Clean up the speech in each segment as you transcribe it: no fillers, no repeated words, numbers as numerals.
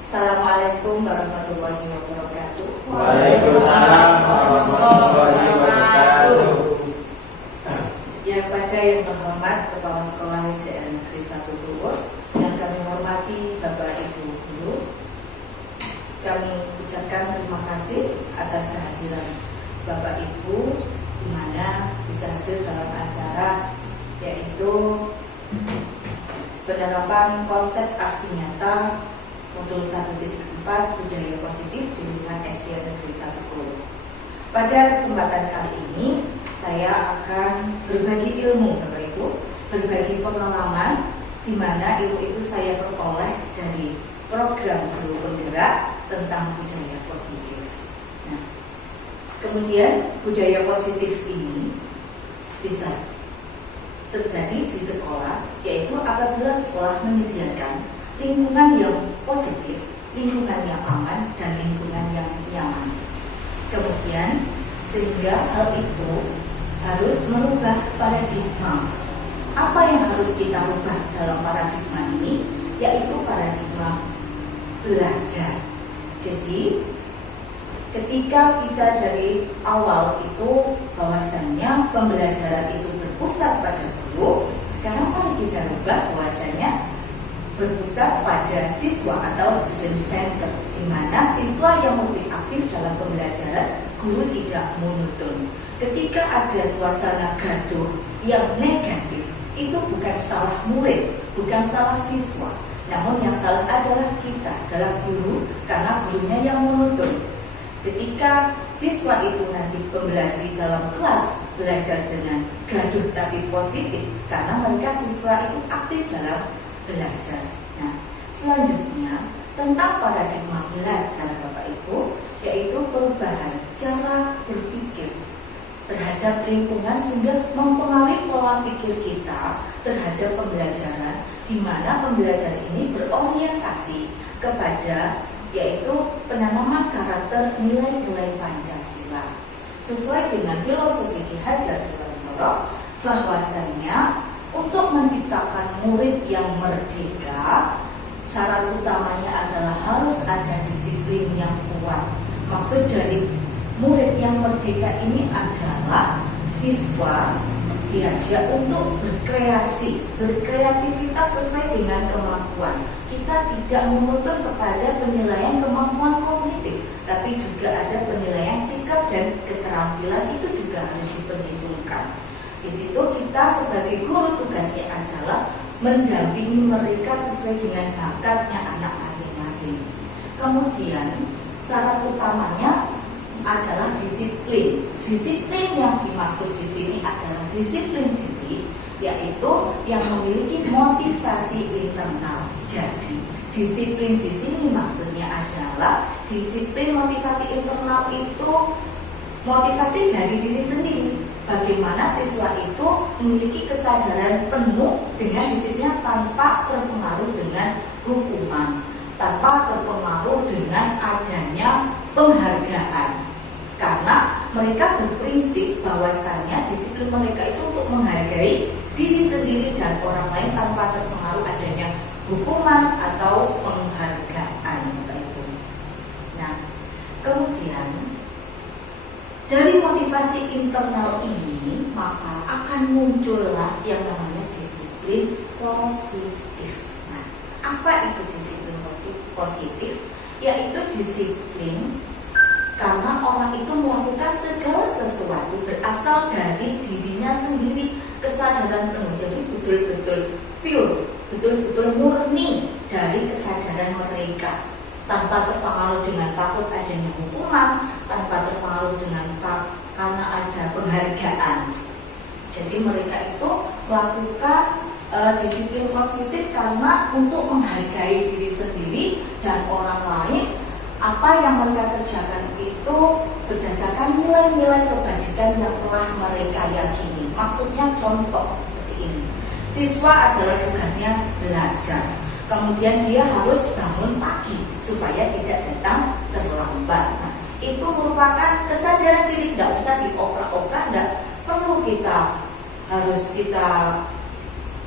Assalamualaikum warahmatullahi wabarakatuh. Waalaikumsalam warahmatullahi wabarakatuh. Yang yang terhormat Kepala Sekolah SDN Negeri 1 Bogor, yang kami hormati Bapak Ibu Guru, kami ucapkan terima kasih atas kehadiran Bapak Ibu di mana bisa hadir dalam acara yaitu penerapan konsep aksi nyata modul 1.4 budaya positif di lingkungan SDN Negeri 1 Bogor. Pada kesempatan kali ini saya akan berbagi ilmu, Bapak Ibu, berbagi pengalaman di mana ilmu itu saya peroleh dari program Guru Penggerak tentang budaya positif. Nah, kemudian budaya positif ini bisa terjadi di sekolah, yaitu apabila sekolah menyediakan lingkungan yang positif, lingkungan yang aman, dan lingkungan yang nyaman. Kemudian sehingga hal itu harus merubah paradigma. Apa yang harus kita rubah dalam paradigma ini? Yaitu paradigma belajar. Jadi ketika kita dari awal itu bahwasannya pembelajaran itu berpusat pada guru, sekarang mari kita rubah bahwasannya berpusat pada siswa atau student center, di mana siswa yang lebih aktif dalam pembelajaran, guru tidak monoton. Ketika ada suasana gaduh yang negatif, itu bukan salah murid, bukan salah siswa, namun yang salah adalah kita, adalah guru, karena gurunya yang monoton. Ketika siswa itu nanti pembelajar dalam kelas belajar dengan gaduh tapi positif, karena mereka siswa itu aktif dalam belajar. Nah, selanjutnya tentang paradigma belajar, Bapak Ibu, yaitu perubahan cara berpikir terhadap lingkungan sehingga mempengaruhi pola pikir kita terhadap pembelajaran, di mana pembelajaran ini berorientasi kepada yaitu penanaman karakter nilai-nilai Pancasila sesuai dengan filosofi Ki Hajar Dewantara, bahwasannya untuk menciptakan murid yang merdeka, syarat utamanya adalah harus ada disiplin yang kuat. Maksud dari murid yang merdeka ini adalah siswa diajak untuk berkreasi, berkreativitas sesuai dengan kemampuan. Kita tidak menuntut kepada penilaian kemampuan kognitif, tapi juga ada penilaian sikap dan keterampilan, itu juga harus diperhitungkan. Di situ kita sebagai guru tugasnya adalah mendampingi mereka sesuai dengan bakatnya anak masing-masing. Kemudian syarat utamanya adalah disiplin. Disiplin yang dimaksud di sini adalah disiplin diri, yaitu yang memiliki motivasi internal. Jadi, disiplin di sini maksudnya adalah disiplin motivasi internal itu motivasi dari diri sendiri. Bagaimana siswa itu memiliki kesadaran penuh dengan disiplinnya tanpa terpengaruh dengan hukuman, tanpa terpengaruh dengan adanya penghargaan. Karena mereka berprinsip bahwasannya disiplin mereka itu untuk menghargai diri sendiri dan orang lain tanpa terpengaruh adanya hukuman atau penghargaan. Nah, kemudian dari motivasi internal ini maka akan muncullah yang namanya disiplin positif. Nah, apa itu disiplin positif? Yaitu disiplin karena orang itu melakukan segala sesuatu berasal dari dirinya sendiri, kesadaran penuh. Jadi betul-betul pure, betul-betul murni dari kesadaran mereka, tanpa terpengaruh dengan takut adanya hukuman, tanpa terpengaruh dengan karena ada penghargaan. Jadi mereka itu melakukan disiplin positif karena untuk menghargai diri sendiri dan orang lain. Apa yang mereka kerjakan itu berdasarkan nilai-nilai kebajikan yang telah mereka yakini. Maksudnya contoh seperti ini. Siswa adalah tugasnya belajar. Kemudian dia harus bangun pagi supaya tidak datang terlambat. Nah, itu merupakan kesadaran diri, tidak usah dioprak-oprak, tidak perlu kita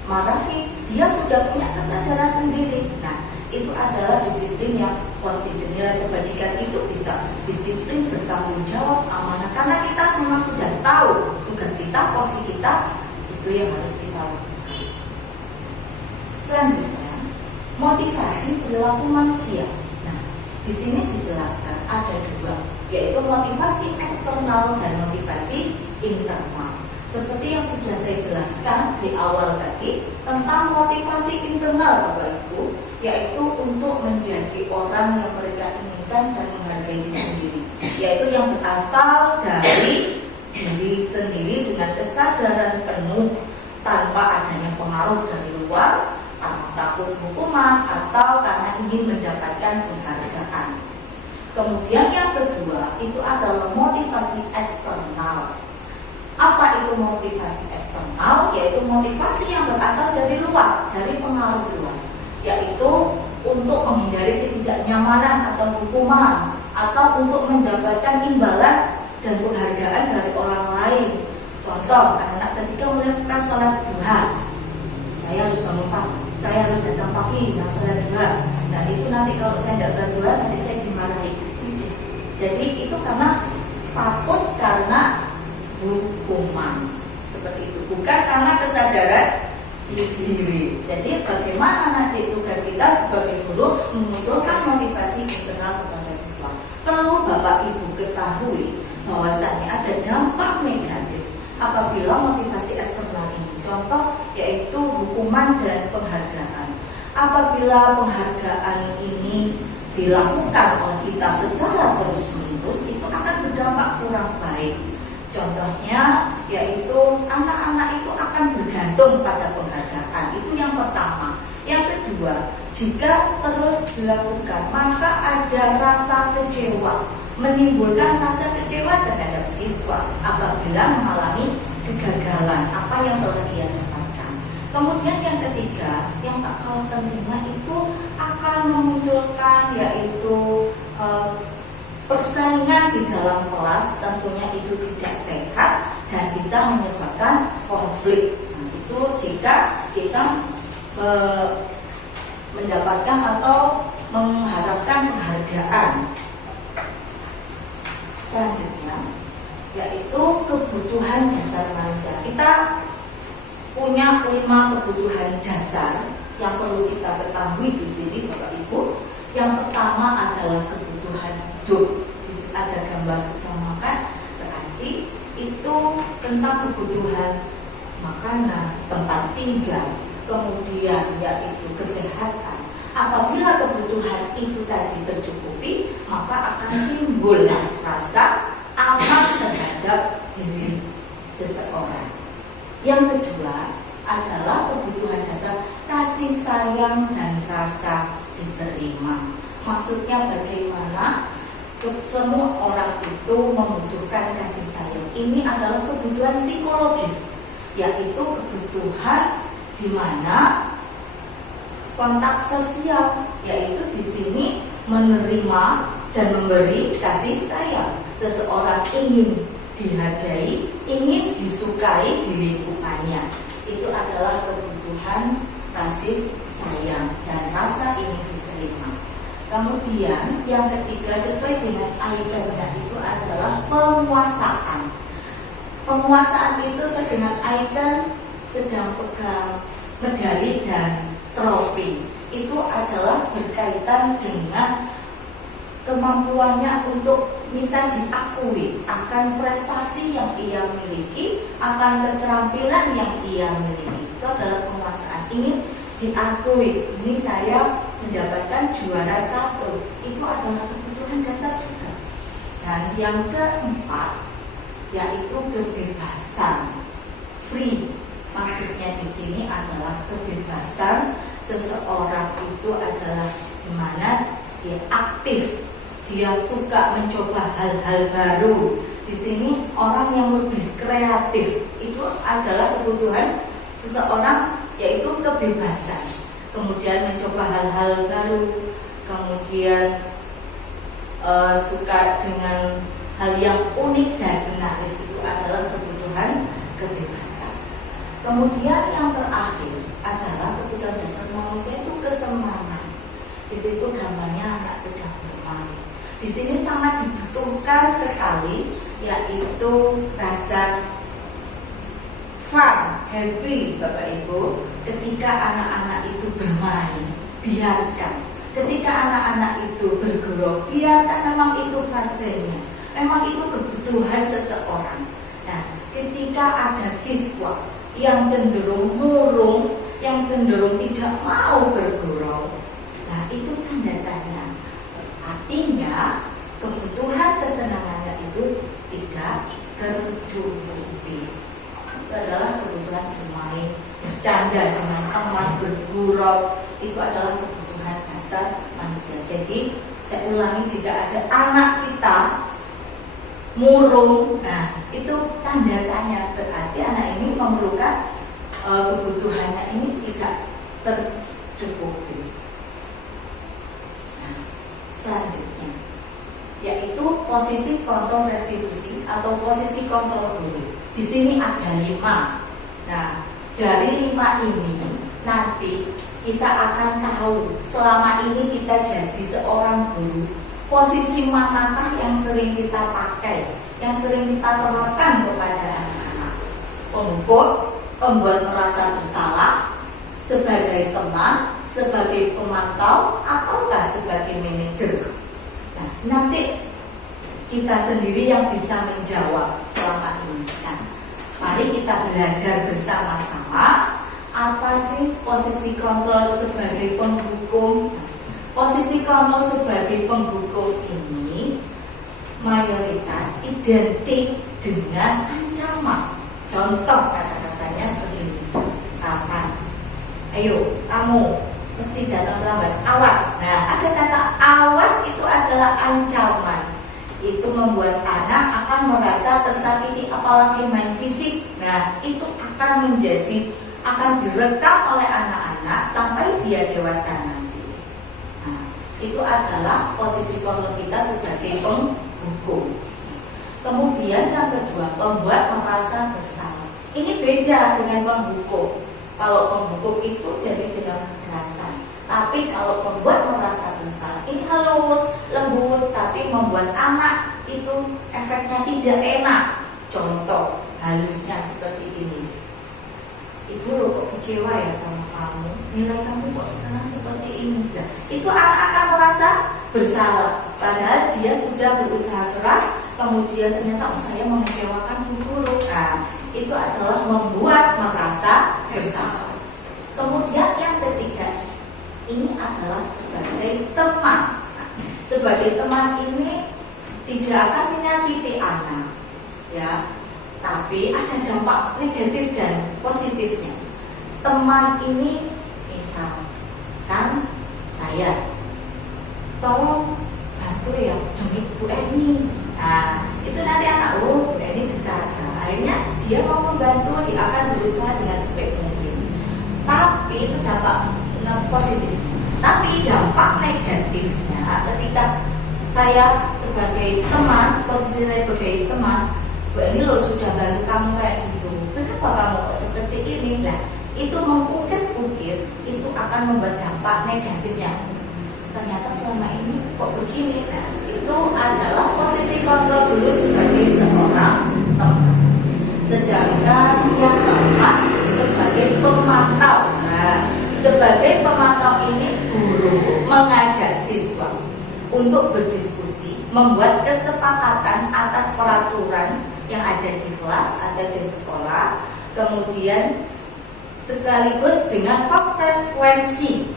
marahi. Dia sudah punya kesadaran sendiri. Nah, itu adalah disiplin yang positif. Nilai kebajikan itu bisa disiplin, bertanggung jawab, amanah. Karena kita memang sudah tahu tugas kita, porsi kita, itu yang harus kita lakukan. Selanjutnya, motivasi perilaku manusia. Nah, di sini dijelaskan ada dua, yaitu motivasi eksternal dan motivasi internal. Seperti yang sudah saya jelaskan di awal tadi tentang motivasi internal Bapak Ibu, yaitu untuk menjadi orang yang mereka inginkan dan menghargai diri sendiri, yaitu yang berasal dari diri sendiri dengan kesadaran penuh tanpa adanya pengaruh dari luar, karena takut hukuman atau karena ingin mendapatkan penghargaan. Kemudian yang kedua itu adalah motivasi eksternal. Apa itu motivasi eksternal? Yaitu motivasi yang berasal dari luar, dari pengaruh luar, yaitu untuk menghindari ketidaknyamanan atau hukuman, atau untuk mendapatkan imbalan dan penghargaan dari orang lain. Contoh, anak ketika melakukan sholat duha, saya harus bangun pagi, saya harus datang pagi dan sholat duha. Nah itu nanti kalau saya tidak sholat duha, nanti saya dimarahi. Jadi itu karena takut karena hukuman, seperti itu, bukan karena kesadaran diri. Jadi bagaimana nanti tugas kita sebagai guru memunculkan motivasi internal kepada siswa. Perlu Bapak Ibu ketahui bahwasannya ada dampak negatif apabila motivasi eksternal ini. Contoh yaitu hukuman dan penghargaan. Apabila penghargaan ini dilakukan oleh kita secara terus-menerus, itu akan berdampak kurang baik. Contohnya yaitu anak-anak itu akan bergantung pada penghargaan. Itu yang pertama. Yang kedua, jika terus dilakukan maka ada rasa kecewa, menimbulkan rasa kecewa terhadap siswa apabila mengalami kegagalan apa yang telah ia dapatkan. Kemudian yang ketiga, yang tak kalah pentingnya itu akan memunculkan yaitu persaingan di dalam kelas. Tentunya itu tidak sehat dan bisa menyebabkan konflik. Nah, itu jika kita mendapatkan atau mengharapkan penghargaan. Selanjutnya yaitu kebutuhan dasar manusia. Kita punya 5 kebutuhan dasar yang perlu kita ketahui di sini Bapak Ibu. Yang pertama adalah kebutuhan hidup. Di sini ada gambar sedang makan, berarti itu tentang kebutuhan makanan, tempat tinggal, kemudian yaitu kesehatan. Apabila kebutuhan itu tadi tercukupi, maka akan timbul rasa aman terhadap diri seseorang. Yang kedua adalah kebutuhan dasar kasih sayang dan rasa diterima. Maksudnya bagaimana semua orang itu membutuhkan kasih sayang. Ini adalah kebutuhan psikologis, yaitu kebutuhan di mana kontak sosial, yaitu di sini menerima dan memberi kasih sayang. Seseorang ingin dihargai, ingin disukai di lingkungannya. Itu adalah kebutuhan kasih sayang dan rasa ingin diterima. Kemudian yang ketiga sesuai dengan icon-nya itu adalah penguasaan. Penguasaan itu sesuai dengan icon sedang pegang medali dan trofi. Itu adalah berkaitan dengan kemampuannya untuk minta diakui akan prestasi yang ia miliki, akan keterampilan yang ia miliki. Itu adalah penguasaan, ingin diakui. Ini saya mendapatkan juara 1. Itu adalah kebutuhan dasar juga. Dan yang keempat yaitu kebebasan, free. Maksudnya di sini adalah kebebasan seseorang itu adalah di mana dia aktif, dia suka mencoba hal-hal baru. Di sini orang yang lebih kreatif, itu adalah kebutuhan seseorang yaitu kebebasan. Kemudian mencoba hal-hal baru, kemudian suka dengan hal yang unik dan menarik, itu adalah kebutuhan kebebasan. Kemudian yang terakhir adalah kebutuhan dasar manusia itu kesenangan. Di situ gambarnya anak sedang bermain. Di sini sangat dibutuhkan sekali, yaitu rasa fun, happy Bapak Ibu. Ketika anak-anak itu bermain, biarkan. Ketika anak-anak itu bergerak, biarkan, memang itu fasenya, memang itu kebutuhan seseorang. Nah, ketika ada siswa yang cenderung murung, yang cenderung tidak mau bergurau, nah itu tanda tanya. Artinya kebutuhan kesenangannya itu tidak tercukupi. Itu adalah kebutuhan bermain, bercanda dengan teman, bergurau, itu adalah kebutuhan dasar manusia. Jadi saya ulangi, jika ada anak kita murung, nah itu tanda tanya, berarti anak ini memerlukan kebutuhannya ini tidak tercukupi. Nah, selanjutnya yaitu posisi kontrol restitusi atau posisi kontrol guru. Di sini ada 5. Nah, dari 5 ini nanti kita akan tahu selama ini kita jadi seorang guru, posisi manakah yang sering kita pakai, yang sering kita terapkan kepada anak-anak. Penghukum, pembuat merasa bersalah, sebagai teman, sebagai pemantau, ataukah sebagai manajer. Nah, nanti kita sendiri yang bisa menjawab selama ini. Nah, mari kita belajar bersama-sama apa sih posisi kontrol sebagai penghukum. Posisi kontrol sebagai penghukum ini mayoritas identik dengan ancaman. Contoh kata-katanya begini, misalkan, ayo kamu mesti datang terlambat, awas. Nah, ada kata awas itu adalah ancaman. Itu membuat anak akan merasa tersakiti, apalagi main fisik. Nah, itu akan direkam oleh anak-anak sampai dia dewasa nanti. Nah, itu adalah posisi kontrol kita sebagai penghukum. Kemudian yang kedua, membuat merasa bersalah. Ini beda dengan penghukum. Kalau penghukum itu jadi dengan kekerasan. Tapi kalau membuat merasa bersalah, ini halus, lembut, tapi membuat anak itu efeknya tidak enak. Contoh halusnya seperti ini. Ibu lo kok kecewa ya sama kamu, nilai kamu kok sekarang seperti ini. Nah, itu anak akan merasa bersalah. Padahal dia sudah berusaha keras, kemudian ternyata saya mengecewakan guru. Nah, itu adalah membuat merasa bersalah. Kemudian yang ketiga, ini adalah sebagai teman. Sebagai teman ini tidak akan menyakiti anak, ya, tapi ada dampak negatif dan positifnya. Teman ini, misalkan saya, tolong bantu ya demi Bu Eni. Nah, itu nanti anak, Bu Eni dekat. Nah, akhirnya dia mau membantu, dia akan berusaha dengan sebaik mungkin. Tapi itu dampak positif. Tapi dampak negatifnya ketika saya sebagai teman, posisi saya sebagai teman, Bu ini lo sudah bantu kamu kayak gitu, kenapa kamu kok seperti ini? Nah, itu mengukir-ukir, itu akan membuat dampak negatifnya. Ternyata selama ini kok begini. Nah, itu adalah posisi kontrol dulu sebagai seorang teman. Sedangkan yang keempat sebagai pemantau. Nah, sebagai pemantau ini guru mengajak siswa untuk berdiskusi, membuat kesepakatan atas peraturan yang ada di kelas atau di sekolah, kemudian sekaligus dengan konsekuensi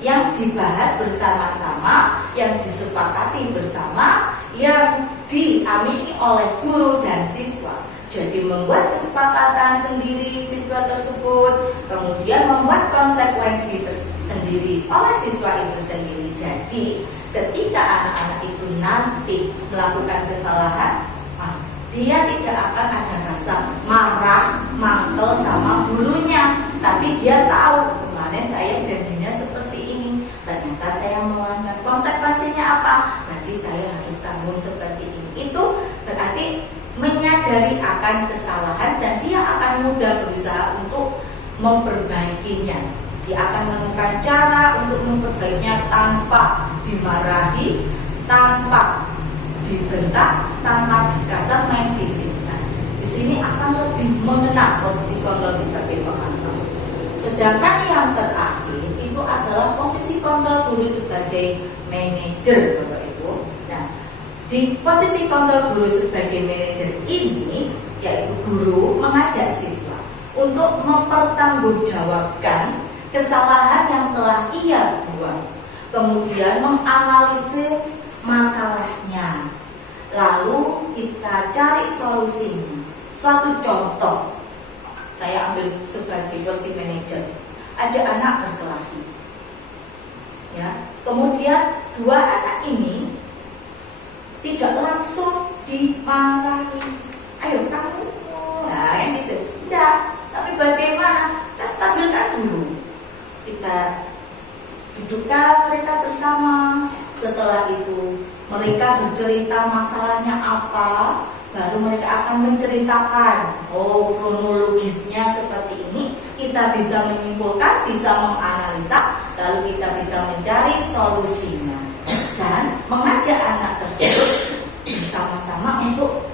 yang dibahas bersama-sama, yang disepakati bersama, yang diamini oleh guru dan siswa. Jadi membuat kesepakatan sendiri siswa tersebut, kemudian membuat konsekuensi sendiri oleh siswa itu sendiri. Jadi ketika anak-anak itu nanti melakukan kesalahan, dia tidak akan ada rasa marah, mangkel sama gurunya, tapi dia tahu kemarin saya janjinya seperti ini, ternyata saya melanggar. Konsekuensinya apa? Berarti saya harus tanggung seperti ini. Itu berarti menyadari akan kesalahan dan dia akan mudah berusaha untuk memperbaikinya. Dia akan menemukan cara untuk memperbaikinya tanpa dimarahi, tanpa dibentak, tanpa dikasar main fisik. Nah, di sini akan lebih mengenal posisi kontrol sebagai pemantau. Sedangkan yang terakhir itu adalah posisi kontrol guru sebagai manajer, Bapak Ibu. Nah, di posisi kontrol guru sebagai manajer ini, yaitu guru mengajak siswa untuk mempertanggungjawabkan kesalahan yang telah ia buat, kemudian menganalisis masalahnya, lalu kita cari solusinya. Suatu contoh, saya ambil sebagai posisi manajer. Ada anak berkelahi, ya. Kemudian dua anak ini tidak langsung dimarahi. Ayo kamu, nah yang gitu. Tidak. Tapi bagaimana? Kita stabilkan dulu. Kita dudukkan mereka bersama. Setelah itu mereka bercerita masalahnya apa, baru mereka akan menceritakan, oh kronologisnya seperti ini. Kita bisa menyimpulkan, bisa menganalisa, lalu kita bisa mencari solusinya dan mengajak anak tersebut bersama-sama untuk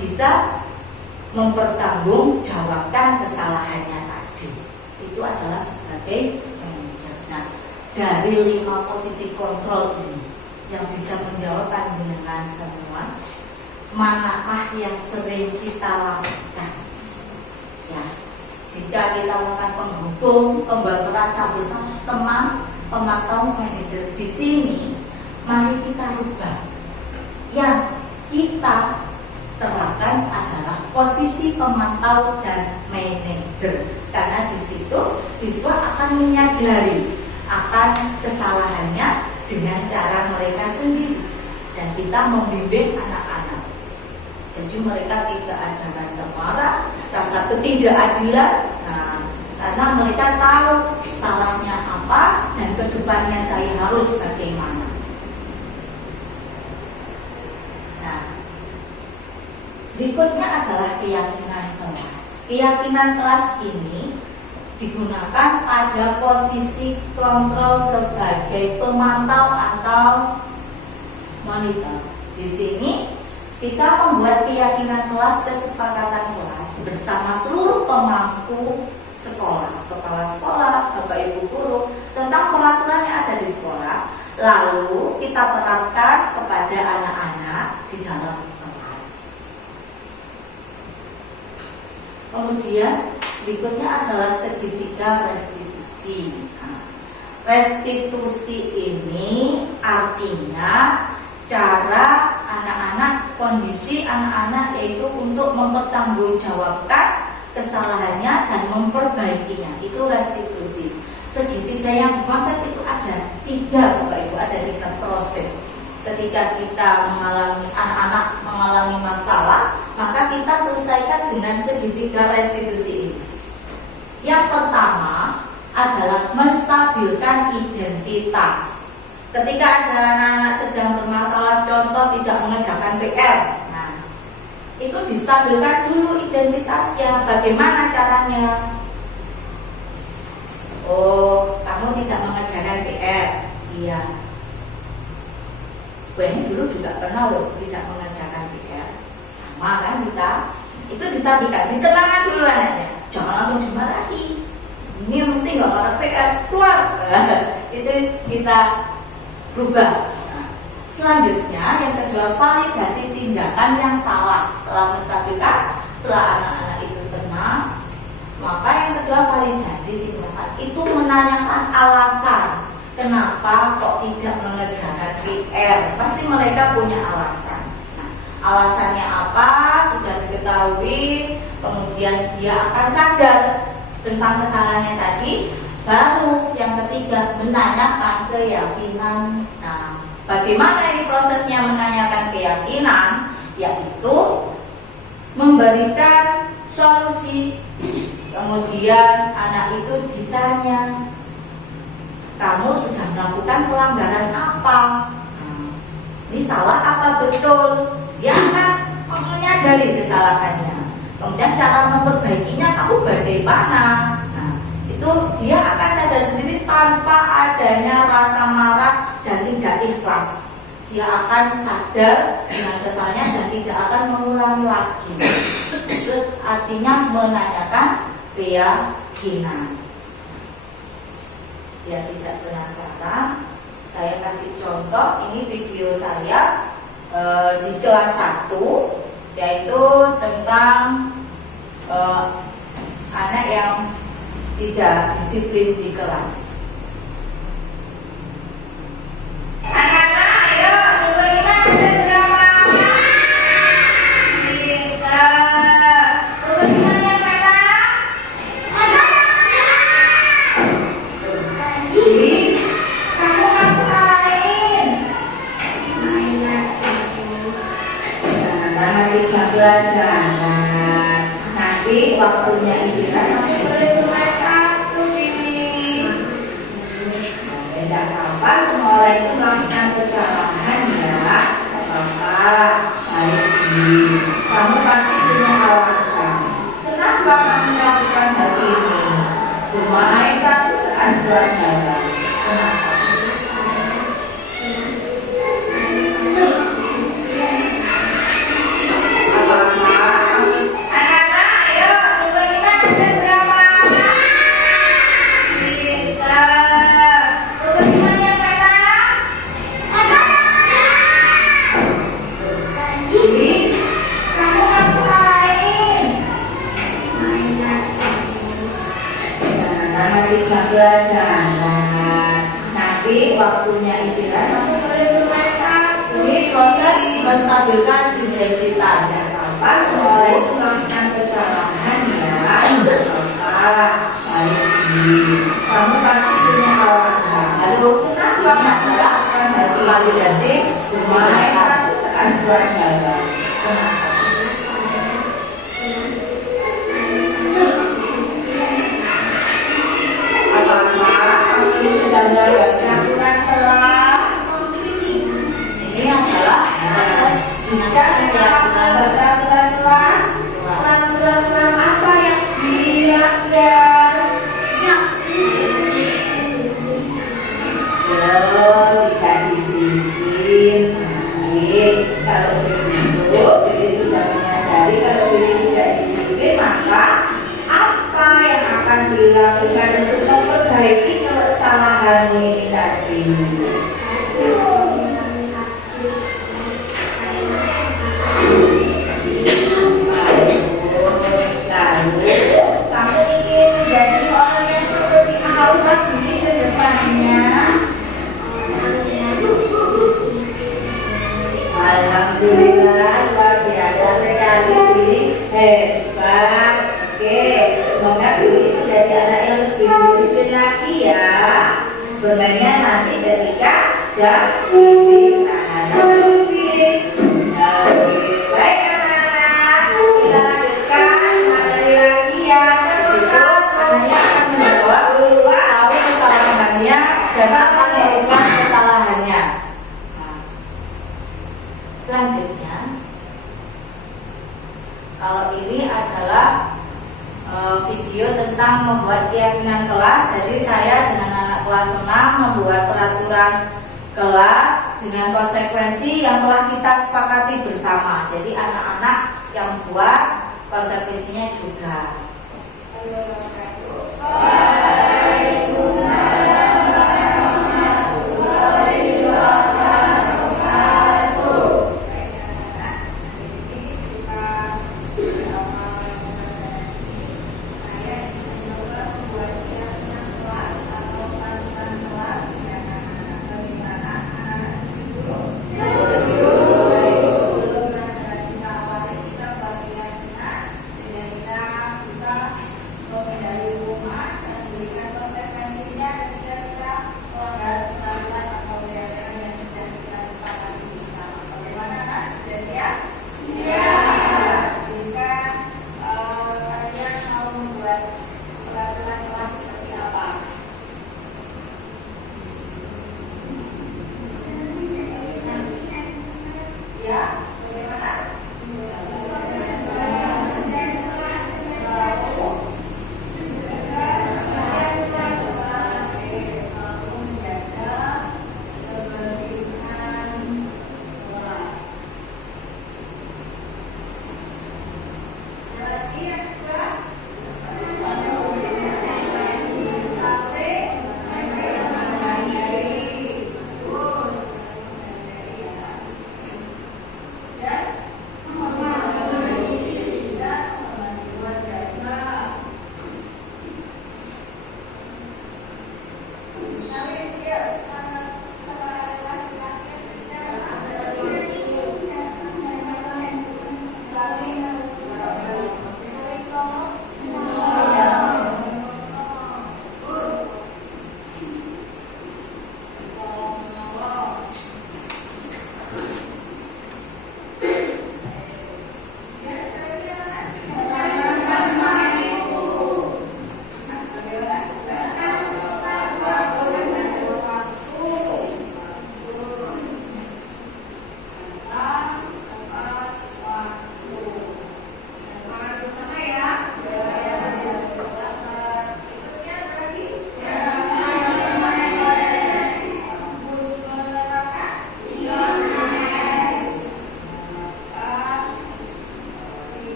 bisa mempertanggungjawabkan kesalahannya tadi. Itu adalah sebagai manajer. Nah, dari 5 posisi kontrol ini yang bisa menjawab panjenengan semua, manakah yang sering kita lakukan? Ya, jika kita melakukan penghubung, pembuat rasa bersama teman, pemantau, manajer di sini, mari kita rubah. Yang kita terapkan adalah posisi pemantau dan manajer, karena di situ siswa akan menyadari akan kesalahannya dengan cara mereka sendiri dan kita membimbing anak-anak. Jadi mereka tidak ada rasa marah, rasa ketidakadilan, karena mereka tahu salahnya apa dan kedepannya saya harus bagaimana. Berikutnya adalah keyakinan kelas. Keyakinan kelas ini digunakan pada posisi kontrol sebagai pemantau atau monitor. Di sini kita membuat keyakinan kelas, kesepakatan kelas bersama seluruh pemangku sekolah, kepala sekolah, bapak ibu guru, tentang peraturan yang ada di sekolah. Lalu kita terapkan kepada anak-anak di dalam. Kemudian berikutnya adalah segitiga restitusi. Restitusi ini artinya cara anak-anak, kondisi anak-anak yaitu untuk mempertanggungjawabkan kesalahannya dan memperbaikinya. Itu restitusi. Segitiga yang dimaksud itu ada 3, Bapak Ibu, ada 3 proses. Ketika kita mengalami, anak-anak mengalami masalah, maka kita selesaikan dengan segitiga restitusi ini. Yang pertama adalah menstabilkan identitas. Ketika ada anak-anak sedang bermasalah, contoh tidak mengerjakan PR, nah itu distabilkan dulu identitasnya. Bagaimana caranya? Oh, kamu tidak mengerjakan PR, iya. Gue ini dulu juga pernah loh tidak mengerjakan PR, sama kan kita. Itu distabilkan, ditenangkan dulu anaknya, jangan langsung dimarahi. Ini mesti nggak ngerjakan PR, keluar. Itu kita rubah. Selanjutnya yang kedua, validasi tindakan yang salah. Setelah menstabilkan, setelah anak-anak itu tenang, maka yang kedua validasi tindakan itu menanyakan alasan. Kenapa kok tidak mengerjakan PR? Pasti mereka punya alasan. Nah, alasannya apa? Sudah diketahui, kemudian dia akan sadar tentang kesalahannya tadi. Baru yang ketiga, menanyakan keyakinan. Nah, bagaimana ini prosesnya menanyakan keyakinan? Yaitu memberikan solusi. Kemudian anak itu ditanya, kamu sudah melakukan pelanggaran apa? Ini salah apa betul? Dia akan menyadari kesalahannya. Kemudian cara memperbaikinya kamu bagaimana? Nah, itu dia akan sadar sendiri tanpa adanya rasa marah dan tidak ikhlas. Dia akan sadar dengan kesalahannya dan tidak akan mengulangi lagi. Itu artinya menanyakan keyakinan. Dia tidak penasaran. Saya kasih contoh, ini video saya di kelas 1, yaitu tentang anak yang tidak disiplin di kelas. Anak-anak, ayo rumput ada berapa? 3. Rumput yang mana? Jadi, kamu ngapain? Mainan itu. Nanti belajar. Nanti waktunya istirahat kamu boleh bermain kartu ini. Tidak apa-apa, semua orang itu melakukan kesalahan ya. Tidak apa-apa, saya ini. Kamu pasti punya alasan. Kenapa kamu melakukan hal ini? Bermain kartu seacuan jalan. Kenapa? Anak-anak, ayo rumput ada berapa? 3. Rumput yang mana? Jadi, kamu ngapain? Mainan. Nanti belajar. Nanti waktunya istirahat kamu boleh bermain kartu. Ini proses menstabilkan identitas. Apa semua itu melakukan kesalahan ya. Apa saya ini. Kamu pasti punya alasan. Lalu ini adalah validasi Bermain tindakan. kartu seacuan jalan. Kenapa? Apakah kamu sedang belajar aturan kelas? Ini adalah proses menanyakan keyakinan Peraturan kelas? kelas. Peraturan apa yang dilanggar? Tidak disiplin. Baik, kalau begitu, Billy sudah menyadari kalau Billy tidak disiplin, maka apa yang akan dilakukan untuk memperbaiki kesalahan ini tadi? Lalu, kamu ingin menjadi orang yang seperti apa di kedepannya? Alhamdulillah, luar biasa sekali. Hebat. Oke, semoga Billy menjadi anak yang lebih disiplin lagi ya. Sebenarnya nanti ketika jam Billy baik anak-anak, kita lanjutkan materi lagi ya. Di situ anaknya akan menjawab, tahu kesalahannya dan akan merubah kesalahannya. Nah, selanjutnya, kalau ini adalah video tentang membuat keyakinan kelas. Jadi saya dengan anak kelas 6 membuat peraturan kelas dengan konsekuensi yang telah kita sepakati bersama. Jadi anak-anak yang buat konsekuensinya juga.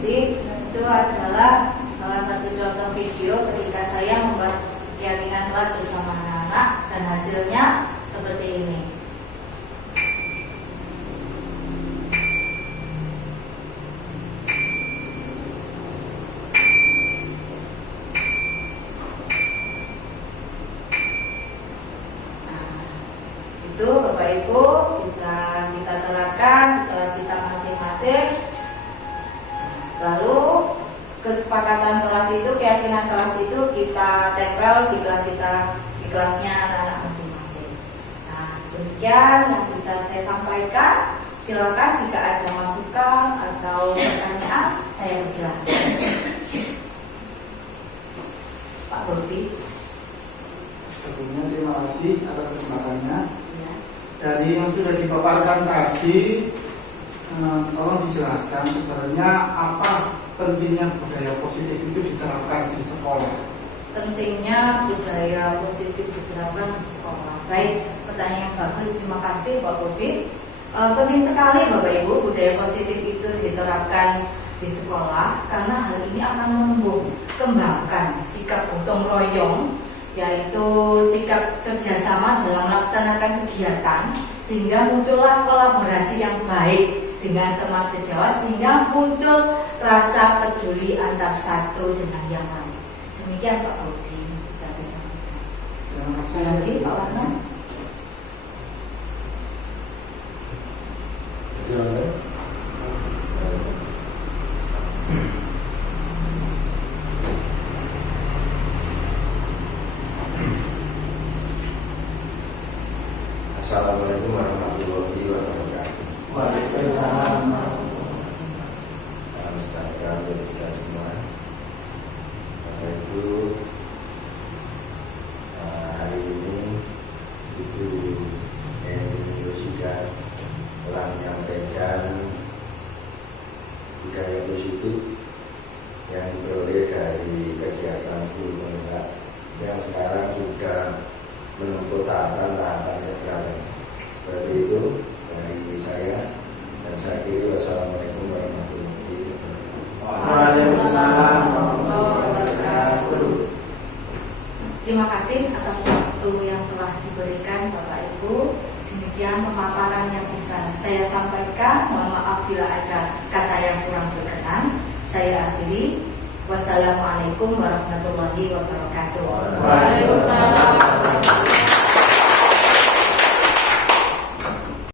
positif itu adalah salah satu contoh video ketika saya membuat keyakinan kelas bersama anak-anak dan hasilnya seperti ini. Itu Bapak Ibu bisa kita terapkan di kelas kita masing-masing. Lalu kesepakatan kelas itu, keyakinan kelas itu kita tempel di kelas kita, di kelasnya anak-anak masing-masing. Nah, demikian yang bisa saya sampaikan. Silakan jika ada masukan atau pertanyaan, saya persilahkan. Pak Bobi. Sebelumnya terima kasih atas kesempatannya. Ya. Dari yang sudah dipaparkan tadi, tolong dijelaskan sebenarnya apa pentingnya budaya positif itu diterapkan di sekolah. Pentingnya budaya positif diterapkan di sekolah. Baik, pertanyaan yang bagus, terima kasih Pak Bobi. Penting sekali Bapak Ibu budaya positif itu diterapkan di sekolah karena hal ini akan menumbuh kembangkan sikap gotong royong, yaitu sikap kerjasama dalam melaksanakan kegiatan, sehingga muncullah kolaborasi yang baik dengan teman sejawat, sehingga muncul rasa peduli antar satu dengan yang lain. Demikian Pak Bobi bisa saya sampaikan. Terima kasih. Lagi Pak Warna. Assalamualaikum warahmatullahi wabarakatuh. Waalaikumsalam. Salam sejahtera untuk kita semua. Bapak Ibu, hari ini Ibu Eni Rosida telah menyampaikan budaya positif yang diperoleh dari kegiatan guru penggerak yang sekarang sudah menempuh tahapan-tahapan kegiatan. Seperti itu dari saya, dan saya kira wassalamualaikum warahmatullahi wabarakatuh. Waalaikumsalam warahmatullahi wabarakatuh. Terima kasih atas waktu yang telah diberikan Bapak Ibu. Demikian pemaparan yang bisa saya sampaikan. Mohon maaf bila ada kata yang kurang berkenan. Saya akhiri. Wassalamualaikum warahmatullahi wabarakatuh.